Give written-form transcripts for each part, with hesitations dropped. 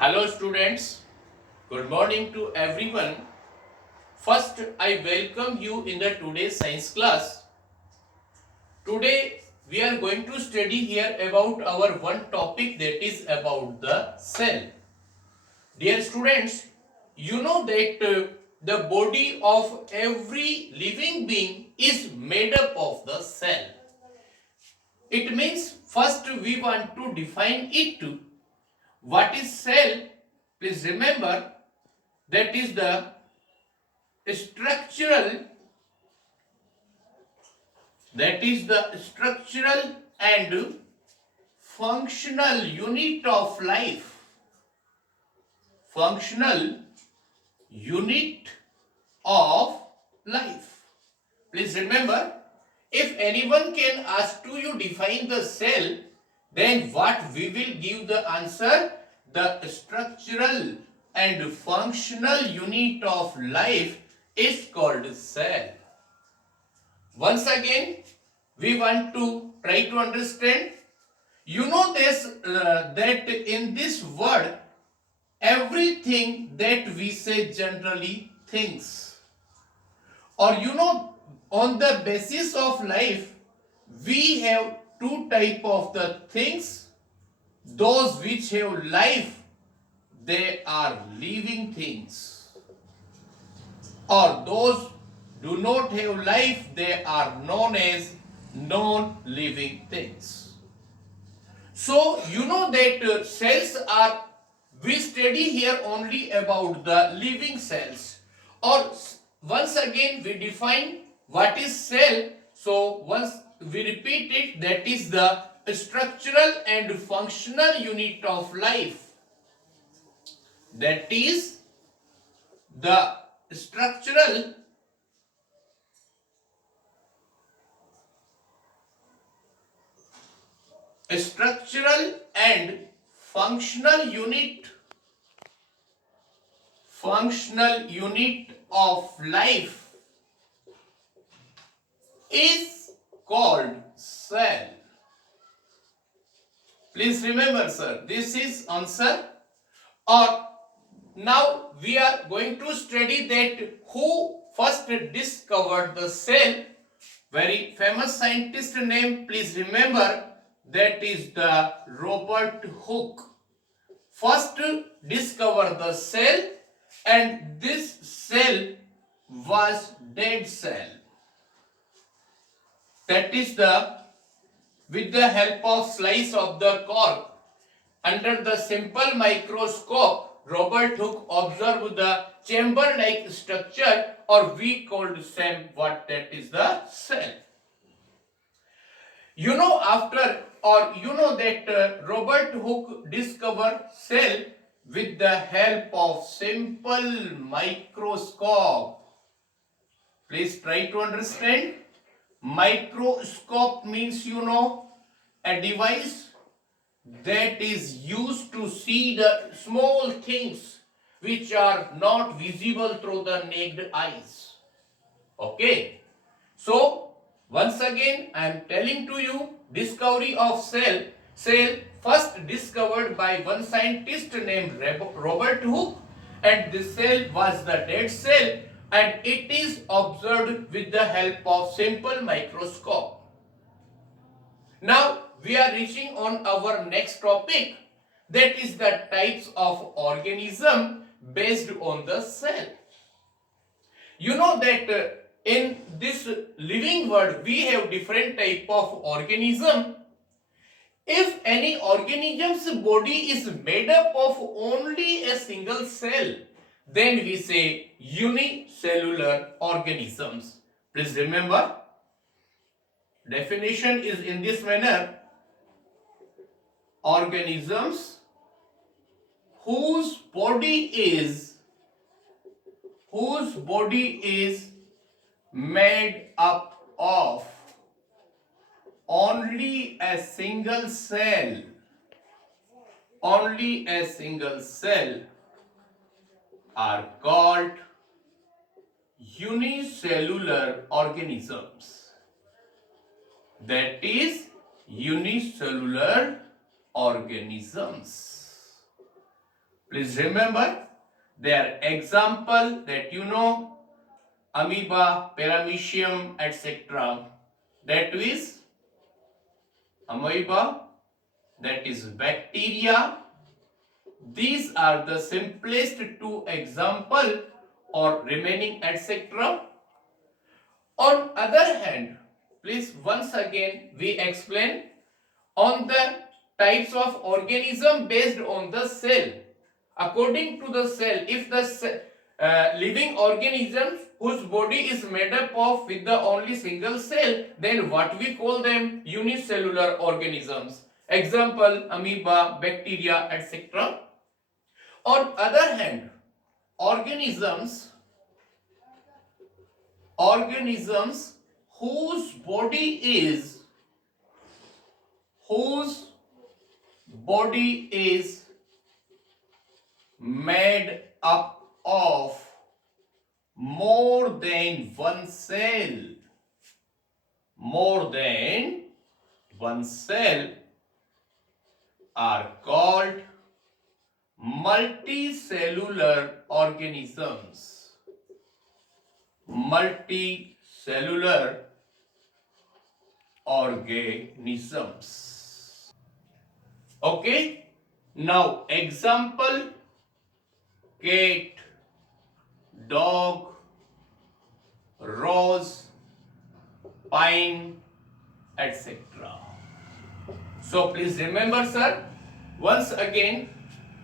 Hello students, good morning to everyone. First, I welcome you in the today's science class. Today we are going to study here about our one topic, that is about the cell. Dear students, you know that the body of every living being is made up of the cell. It means first we want to define it. What is cell? Please remember, that is the structural structural and functional unit of life. Functional unit of life. Please remember, if anyone can ask to you define the cell, then what we will give the answer? The structural and functional unit of life is called cell. Once again, we want to try to understand. You know this that in this world, everything that we say generally thinks, or on the basis of life, we have two type of the things. Those which have life, they are living things, or those do not have life, they are known as non-living things. So you know that cells are, we study here only about the living cells, or once again we define what is cell. So once we repeat it, that is the structural and functional unit of life. That is the structural and functional unit of life is called cell. Please remember, sir, this is answer. Or now we are going to study that who first discovered the cell. Very famous scientist name, please remember, that is the Robert Hooke. First discovered the cell, and this cell was dead cell. That is with the help of slice of the cork under the simple microscope, Robert Hooke observed the chamber-like structure, or we called same what that is the cell. You know that Robert Hooke discovered cell with the help of simple microscope. Please try to understand. Microscope means a device that is used to see the small things which are not visible through the naked eyes. Okay. So once again I am telling to you, discovery of cell first discovered by one scientist named Robert Hooke, and this cell was the dead cell, and it is observed with the help of simple microscope. Now we are reaching on our next topic, that is the types of organism based on the cell. You know that in this living world we have different type of organism. If any organism's body is made up of only a single cell, then we say unicellular organisms. Please remember, definition is in this manner: organisms whose body is made up of only a single cell are called unicellular organisms. That is unicellular organisms. Please remember their example that you know, amoeba, paramecium, etc. That is amoeba, that is bacteria. These are the simplest two example or remaining etc. On other hand, please once again we explain on the types of organism based on the cell. According to the cell, if the living organisms whose body is made up of with the only single cell, then what we call them? Unicellular organisms. Example, amoeba, bacteria, etc. On other hand, organisms organisms whose body is whose body is made up of more than one cell, more than one cell are called multicellular organisms. Multicellular organisms. Okay. Now example, cat, dog, rose, pine, etc. So please remember, sir, once again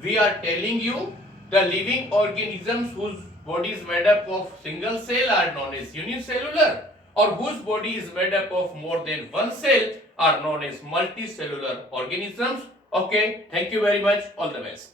we are telling you the living organisms whose body is made up of single cell are known as unicellular, or whose body is made up of more than one cell are known as multicellular organisms. Okay, thank you very much. All the best.